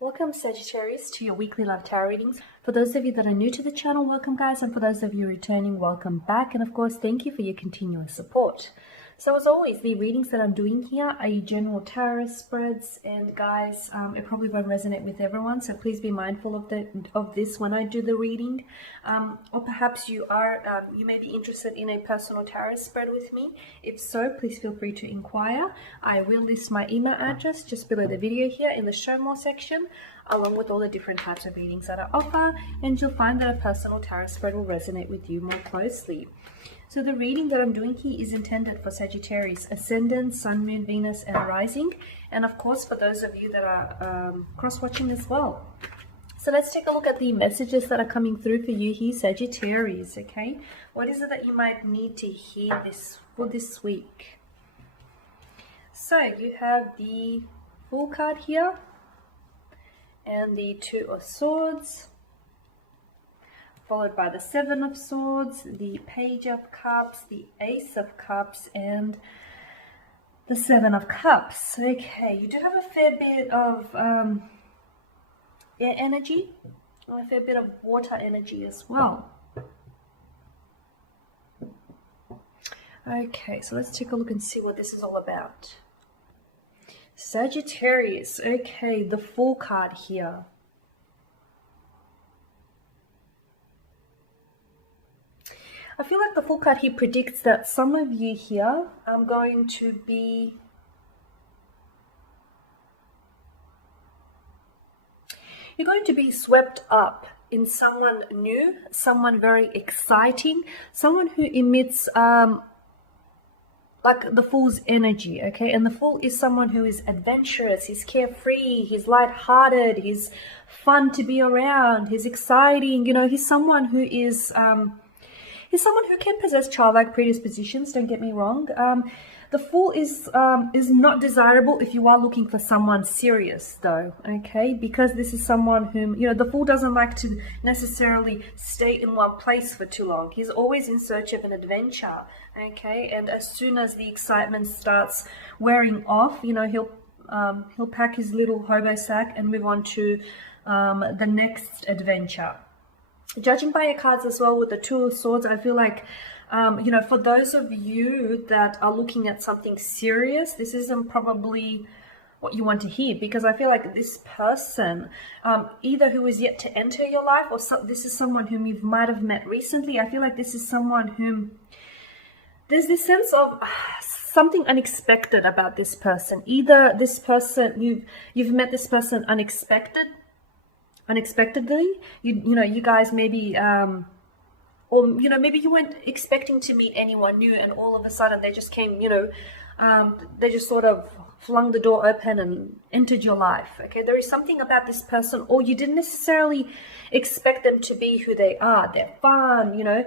Welcome Sagittarius to your weekly love tarot readings. For those of you that are new to the channel, welcome guys, and for those of you returning, welcome back, and of course thank you for your continuous support. So as always, the readings that I'm doing here are your general tarot spreads, and guys, it probably won't resonate with everyone, so please be mindful of this when I do the reading. Or perhaps you may be interested in a personal tarot spread with me. If so, please feel free to inquire. I will list my email address just below the video here in the show more section, along with all the different types of readings that I offer, and you'll find that a personal tarot spread will resonate with you more closely. So the reading that I'm doing here is intended for Sagittarius Ascendant, Sun, Moon, Venus, and Rising, and of course for those of you that are cross-watching as well. So let's take a look at the messages that are coming through for you here, Sagittarius, okay? What is it that you might need to hear for this week? So you have the Fool card here, and the Two of Swords, followed by the Seven of Swords, the Page of Cups, the Ace of Cups, and the Seven of Cups. Okay, you do have a fair bit of air energy, and a fair bit of water energy as well. Okay, so let's take a look and see what this is all about. Sagittarius, okay, the Fool card here. I feel like the Fool card here predicts that some of you here are going to be swept up in someone new, someone very exciting, someone who emits like the Fool's energy, okay? And the Fool is someone who is adventurous, he's carefree, he's lighthearted, he's fun to be around, he's exciting, you know, he's someone who is he's someone who can possess childlike predispositions, don't get me wrong. The Fool is not desirable if you are looking for someone serious though, okay? Because this is someone whom, you know, the Fool doesn't like to necessarily stay in one place for too long. He's always in search of an adventure, okay? And as soon as the excitement starts wearing off, you know, he'll pack his little hobo sack and move on to the next adventure. Judging by your cards as well with the Two of Swords, I feel like, you know, for those of you that are looking at something serious, this isn't probably what you want to hear, because I feel like this person, either who is yet to enter your life, or this is someone whom you might have met recently. I feel like this is someone whom there's this sense of something unexpected about this person. Either this person, you've met this person unexpectedly, you know, you guys maybe or you know, maybe you weren't expecting to meet anyone new, and all of a sudden they just came, you know, they just sort of flung the door open and entered your life, okay? There is something about this person, or you didn't necessarily expect them to be who they are. They're fun, you know,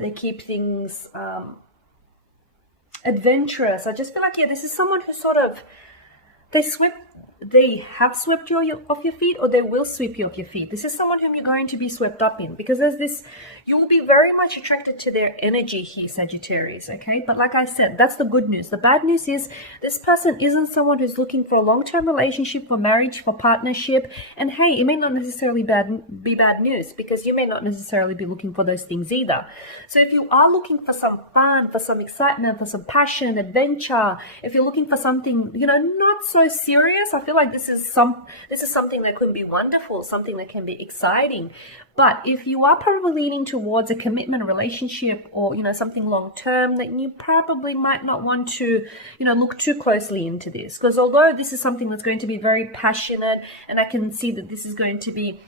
they keep things adventurous. I just feel like, yeah, this is someone who sort of, they have swept you off your feet, or they will sweep you off your feet. This is someone whom you're going to be swept up in, because there's this, you will be very much attracted to their energy here, Sagittarius, okay? But like I said, that's the good news. The bad news is this person isn't someone who's looking for a long-term relationship, for marriage, for partnership. And hey, it may not necessarily be bad news, because you may not necessarily be looking for those things either. So if you are looking for some fun, for some excitement, for some passion, adventure, if you're looking for something, you know, not so serious, I feel like this is something that could be wonderful, something that can be exciting. But if you are probably leaning towards a commitment, relationship, or, you know, something long term, then you probably might not want to, you know, look too closely into this. Because although this is something that's going to be very passionate, and I can see that this is going to be,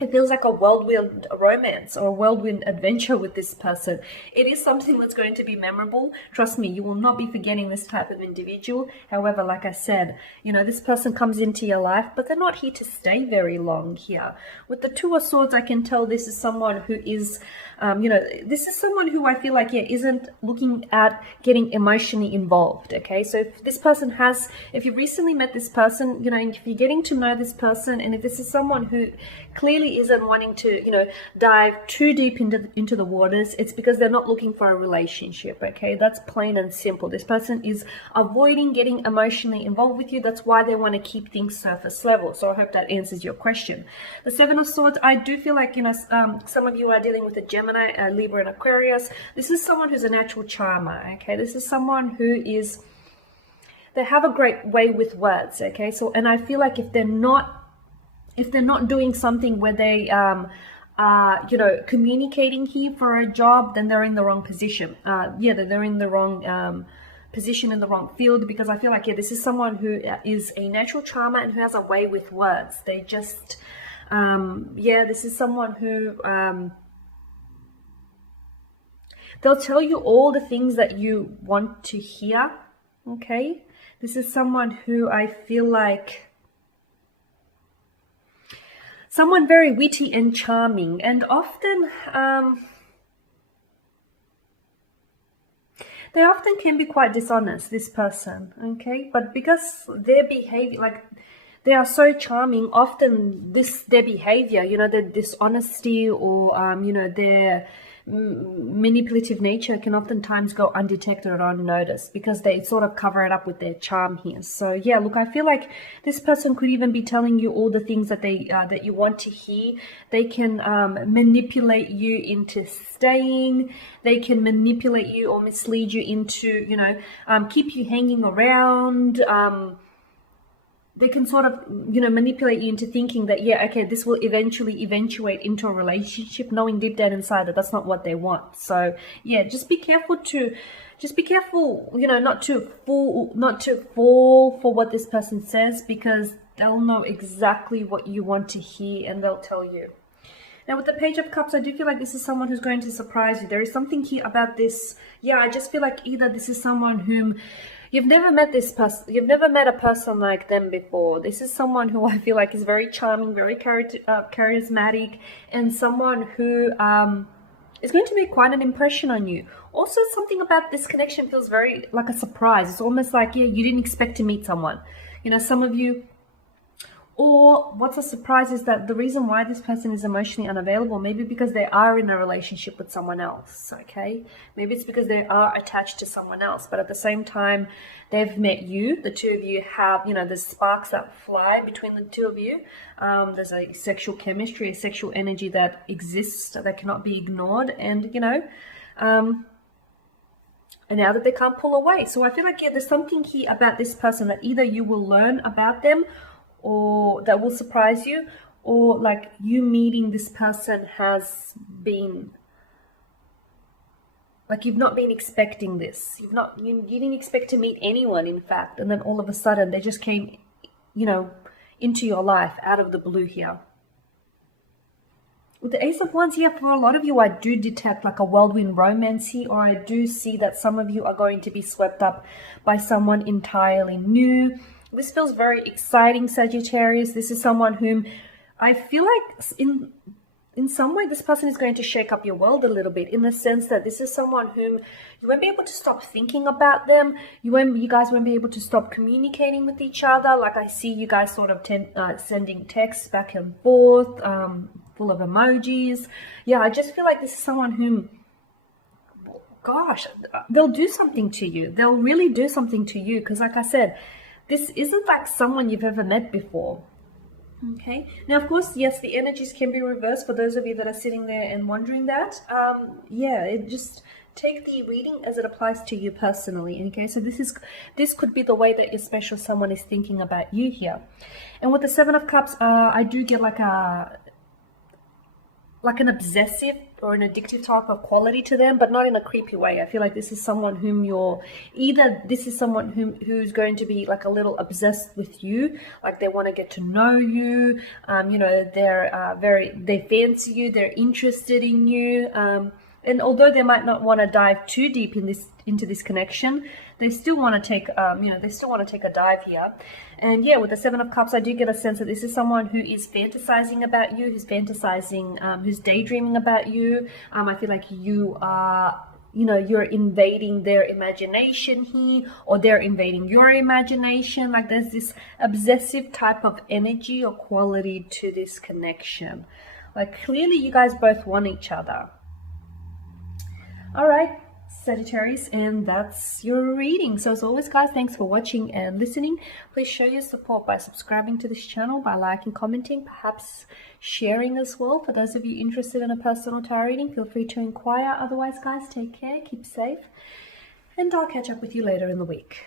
it feels like a whirlwind romance or a whirlwind adventure with this person. It is something that's going to be memorable. Trust me, you will not be forgetting this type of individual. However, like I said, you know, this person comes into your life, but they're not here to stay very long here. With the Two of Swords, I can tell this is someone who is, you know, this is someone who I feel like, yeah, isn't looking at getting emotionally involved, okay? So if this person has, if you recently met this person, you know, if you're getting to know this person, and if this is someone who clearly really isn't wanting to, you know, dive too deep into the waters. It's because they're not looking for a relationship, okay? That's plain and simple. This person is avoiding getting emotionally involved with you. That's why they want to keep things surface level. So I hope that answers your question. The Seven of Swords, I do feel like, you know, some of you are dealing with a Gemini, Libra, and Aquarius. This is someone who's a natural charmer, okay? This is someone who is, they have a great way with words, okay? So, and I feel like if they're not doing something where they you know, communicating here for a job, then they're in the wrong position. Yeah, they're in the wrong position, in the wrong field, because I feel like, yeah, this is someone who is a natural charmer and who has a way with words. They just, yeah, this is someone who, they'll tell you all the things that you want to hear, okay? This is someone who I feel like, someone very witty and charming, and often they often can be quite dishonest, this person, okay? But because their behavior, like, they are so charming, often their behavior, you know, their dishonesty or you know, their manipulative nature can oftentimes go undetected or unnoticed because they sort of cover it up with their charm here. So yeah, look, I feel like this person could even be telling you all the things that they that you want to hear. They can manipulate you into staying. They can manipulate you or mislead you into, you know, keep you hanging around. They can sort of, you know, manipulate you into thinking that, yeah, okay, this will eventually eventuate into a relationship, knowing deep down inside that that's not what they want. So yeah, just be careful, you know, not to fall for what this person says, because they'll know exactly what you want to hear and they'll tell you. Now with the Page of Cups, I do feel like this is someone who's going to surprise you. There is something here about this. Yeah, I just feel like either this is someone whom you've never met this person, you've never met a person like them before. This is someone who I feel like is very charming, very charismatic, and someone who is going to make quite an impression on you. Also, something about this connection feels very like a surprise. It's almost like, yeah, you didn't expect to meet someone. You know, some of you, or what's a surprise is that the reason why this person is emotionally unavailable, maybe because they are in a relationship with someone else, okay? Maybe it's because they are attached to someone else, but at the same time, they've met you. The two of you have, you know, there's sparks that fly between the two of you. There's a sexual chemistry, a sexual energy that exists, that cannot be ignored, and, you know, and now that they can't pull away. So I feel like, yeah, there's something here about this person that either you will learn about them, or that will surprise you, or like you meeting this person has been like, you've not been expecting this. You didn't expect to meet anyone, in fact, and then all of a sudden they just came, you know, into your life out of the blue here. With the Ace of Wands here, for a lot of you, I do detect like a whirlwind romance here, or I do see that some of you are going to be swept up by someone entirely new. This feels very exciting, Sagittarius. This is someone whom I feel like in some way this person is going to shake up your world a little bit, in the sense that this is someone whom you won't be able to stop thinking about them. You guys won't be able to stop communicating with each other. Like, I see you guys sort of sending texts back and forth, full of emojis. Yeah, I just feel like this is someone whom, gosh, they'll do something to you. They'll really do something to you, because like I said, this isn't like someone you've ever met before. Okay. Now, of course, yes, the energies can be reversed for those of you that are sitting there and wondering that. Yeah, just take the reading as it applies to you personally. Okay, so this could be the way that your special someone is thinking about you here. And with the Seven of Cups, I do get like an obsessive or an addictive type of quality to them, but not in a creepy way. I feel like this is someone whom who's going to be like a little obsessed with you, like they want to get to know you. You know, they fancy you, they're interested in you. And although they might not want to dive too deep into this connection, they still want to take a dive here. And yeah, with the Seven of Cups, I do get a sense that this is someone who is fantasizing about you, who's daydreaming about you. I feel like you are, you know, you're invading their imagination here, or they're invading your imagination. Like, there's this obsessive type of energy or quality to this connection. Like clearly you guys both want each other. All right, Sagittarius, and that's your reading. So as always, guys, thanks for watching and listening. Please show your support by subscribing to this channel, by liking, commenting, perhaps sharing as well. For those of you interested in a personal tarot reading, feel free to inquire. Otherwise, guys, take care, keep safe, and I'll catch up with you later in the week.